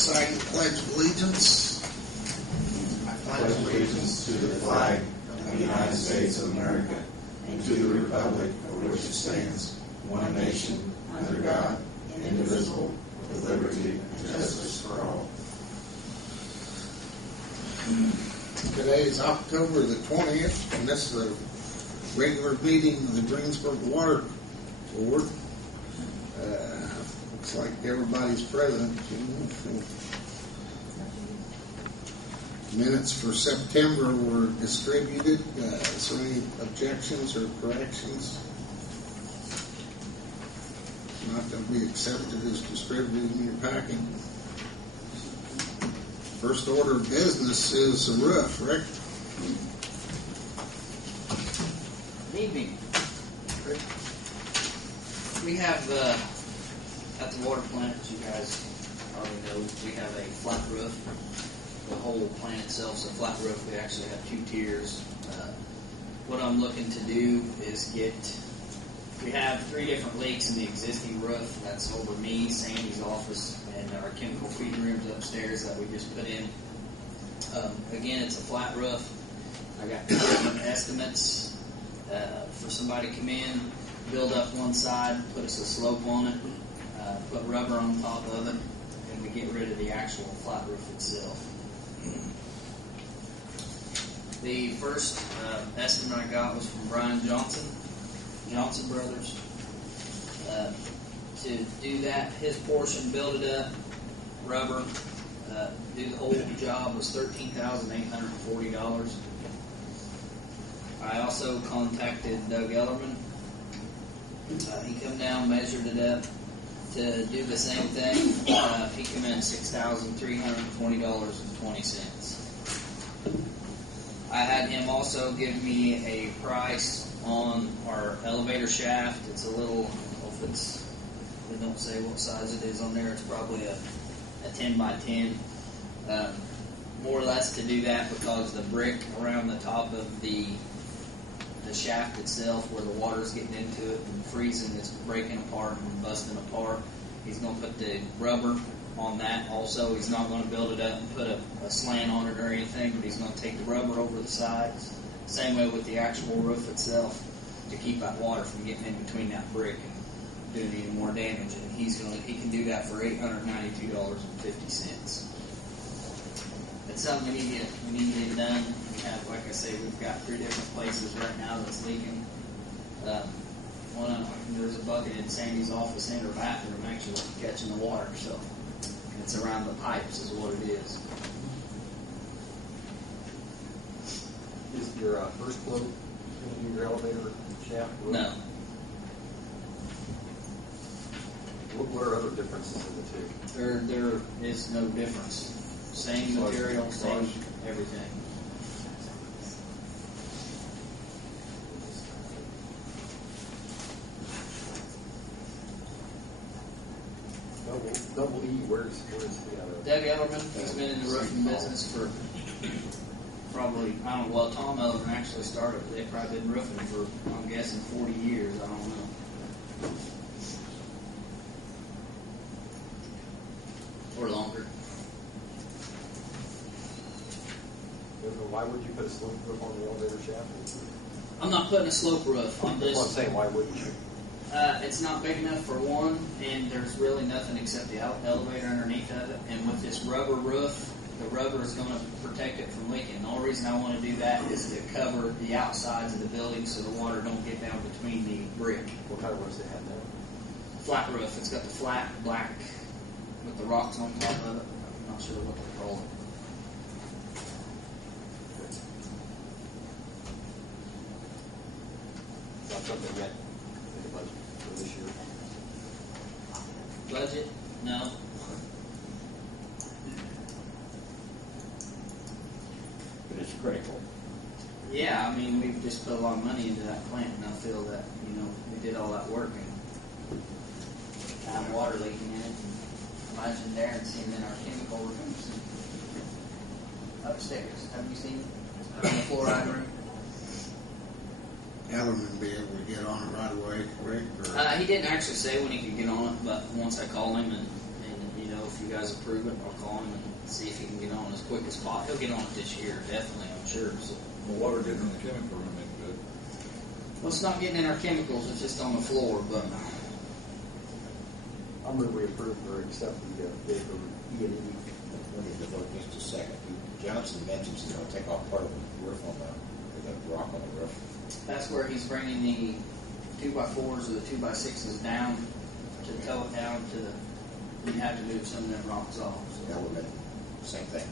recite the Pledge of Allegiance. I pledge allegiance to the flag of the United States of America and to the republic for which it stands, one nation, under God, indivisible, with liberty and justice for all. Today is October the 20th, and this is a regular meeting of the Greensurg Water Board. Looks like everybody's present. Minutes for September were distributed. Is there any objections or corrections? Not to be accepted as distributed in your packet. First order of business is the roof, Rick. Good evening. We have at the water plant, as you guys already know, we have a flat roof. The whole plant itself is a flat roof. We actually have two tiers. What I'm looking to do is we have 3 different leaks in the existing roof. That's over me, Sandy's office, and our chemical feeding rooms upstairs that we just put in. Again, it's a flat roof. I got 2 different estimates for somebody to come in, build up one side, put us a slope on it, put rubber on top of it, and we get rid of the actual flat roof itself. The first estimate I got was from Brian Johnson Brothers. To do that, his portion, build it up, rubber, do the whole job was $13,840. I also contacted Doug Ellerman. He come down, measured it up to do the same thing. He came in at $6,320.20. I had him also give me a price on our elevator shaft. It's a little, they don't say what size it is on there. It's probably a 10 by 10. More or less to do that because the brick around the top of the shaft itself, where the water's getting into it and freezing, it's breaking apart and busting apart. He's going to put the rubber on that also. He's not going to build it up and put a slant on it or anything, but he's going to take the rubber over the sides. Same way with the actual roof itself, to keep that water from getting in between that brick and doing any more damage. And he can do that for $892.50. It's something we need to get done. We have, like I say, we've got 3 different places right now that's leaking. There's a bucket in Sandy's office and her bathroom actually catching the water, so it's around the pipes is what it is. Is your first float in your elevator shaft? No. What are other differences in the two? There is no difference. Same material, same everything. Double E, where's the Doug Ellerman, he's been in the roofing business for probably, Tom Ellerman actually started, they've probably been roofing for, I'm guessing, 40 years, I don't know. Or longer. Why would you put a slope roof on the elevator shaft? I'm not putting a slope roof on this. That's what I'm saying, why wouldn't you? It's not big enough for one, and there's really nothing except the elevator underneath of it. And with this rubber roof, the rubber is going to protect it from leaking. The only reason I want to do that is to cover the outsides of the building so the water don't get down between the brick. What kind of roofs they have now? Flat roof. It's got the flat black with the rocks on top of it. I'm not sure what they call it. Not something yet in the budget for this year. Budget? No. But it's critical. Yeah, I mean, we've just put a lot of money into that plant, and I feel that, we did all that work and have water leaking in it. And imagine there and seeing in our chemical rooms upstairs. Have you seen the fluoride room? Ellerman be able to get on it right away, correct? He didn't actually say when he could get on it, but once I called him and if you you guys approve it, I'll call him and see if he can get on as quick as possible. He'll get on it this year, definitely, I'm sure. So. The water getting in the chemical room ain't good. Well, it's not getting in our chemicals, it's just on the floor, but I'm going to approve or accept the bid for E&E. We need to vote just a second. Johnson mentions he's gonna take off part of the roof on the rock on the roof. that's where he's bringing the 2x4s or the 2x6s down to tow it down to the. We'd have to move some of them rocks off. So That would be the same thing.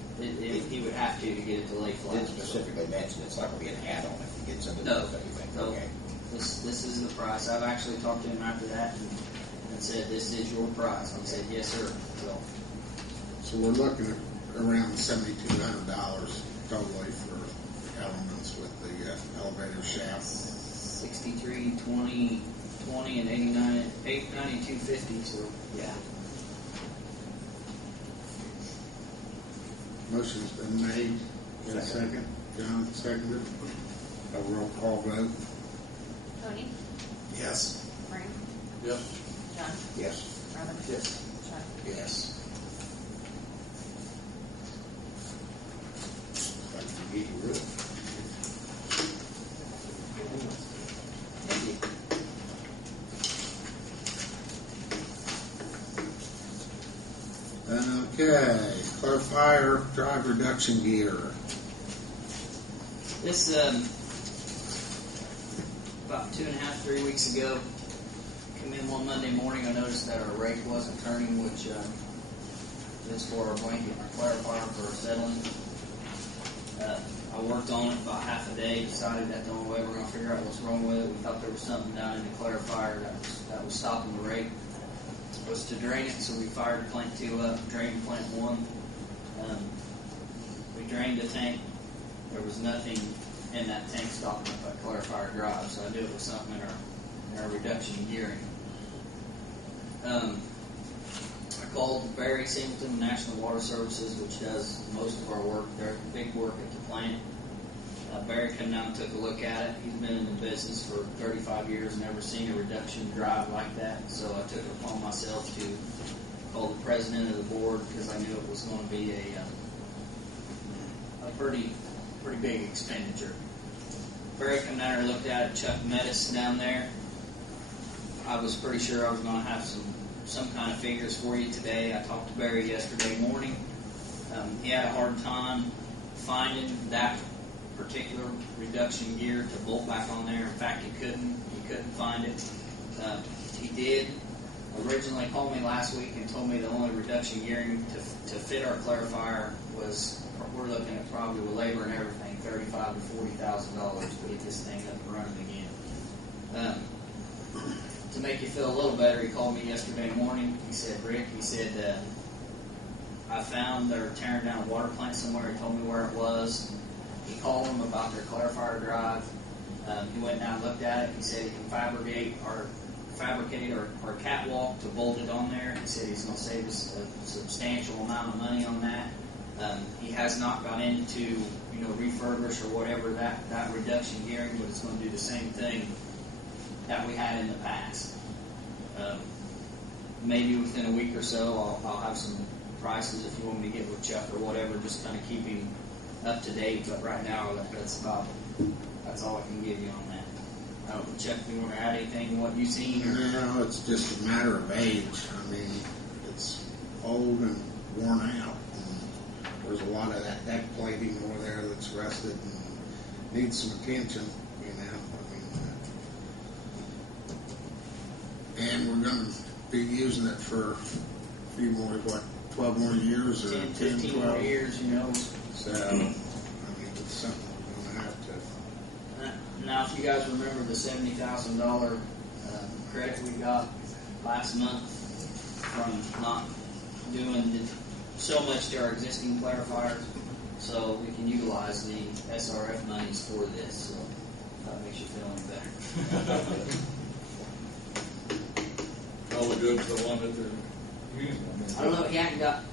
he would have to get it to lay flat. Didn't specifically mention it's not gonna be an add-on if he gets into No, the anything. no. Okay. This is the price. I've actually talked to him after that and said, "This is your price." He said, "Yes, sir." So we're looking at around $7,200 totally for elements with the elevator shaft. 63, 20, 20, and 89, 892, 50. So yeah. Motion's been made. Got a second? John seconded. A roll call vote. Tony, Yes. Frank, Yes. John, Yes. Robin. Yes. Chuck. Yes. Like you get your roof. Thank you. Okay, clarifier drive reduction gear. This about 2.5, 3 weeks ago, come in one Monday morning. I noticed that our rake wasn't turning, which is for our blanket and our clarifier for our settling. I worked on it about half a day. Decided that the only way we're going to figure out what's wrong with it, we thought there was something down in the clarifier that was stopping the rake. Was to drain it, so we fired plant 2 up, drained plant 1. We drained the tank. There was nothing in that tank stopping up that clarifier drive, so I knew it was something in our reduction gearing. I called Barry Singleton, National Water Services, which does most of our work. They're big work at the plant. Barry came down and took a look at it. He's been in the business for 35 years, never seen a reduction drive like that. So I took it upon myself to call the president of the board because I knew it was going to be a pretty big expenditure. Barry came down and looked at it. Chuck met us down there. I was pretty sure I was going to have some kind of figures for you today. I talked to Barry yesterday morning. He had a hard time finding that particular reduction gear to bolt back on there. In fact, he couldn't find it. He did originally call me last week and told me the only reduction gearing to fit our clarifier was, we're looking at probably with labor and everything, $35,000 to $40,000 to get this thing up and running again. To make you feel a little better, he called me yesterday morning. He said, "Rick," he said, "I found they're tearing down a water plant somewhere." He told me where it was. He called them about their clarifier drive. He went down and looked at it. He said he can fabricate our catwalk to bolt it on there. He said he's going to save us a substantial amount of money on that. He has not gone into refurbish or whatever that reduction gearing, but it's going to do the same thing that we had in the past. Maybe within a week or so, I'll have some prices if you want me to get with Chuck or whatever, just kind of keep him up to date. But right now, that's all I can give you on that. I don't know, Chuck, if you want to add anything to what you've seen? No, it's just a matter of age. I mean, it's old and worn out. And there's a lot of that deck plating over there that's rusted and needs some attention, and we're going to be using it for a few more, 12 more years or 10, 15 12 more years, So, I mean, it's something we're going to have to. Now, if you guys remember the $70,000 credit we got last month from not doing so much to our existing clarifiers, so we can utilize the SRF monies for this. So if that makes you feel any better. All the good for the one that they're using. I don't know. He hadn't got.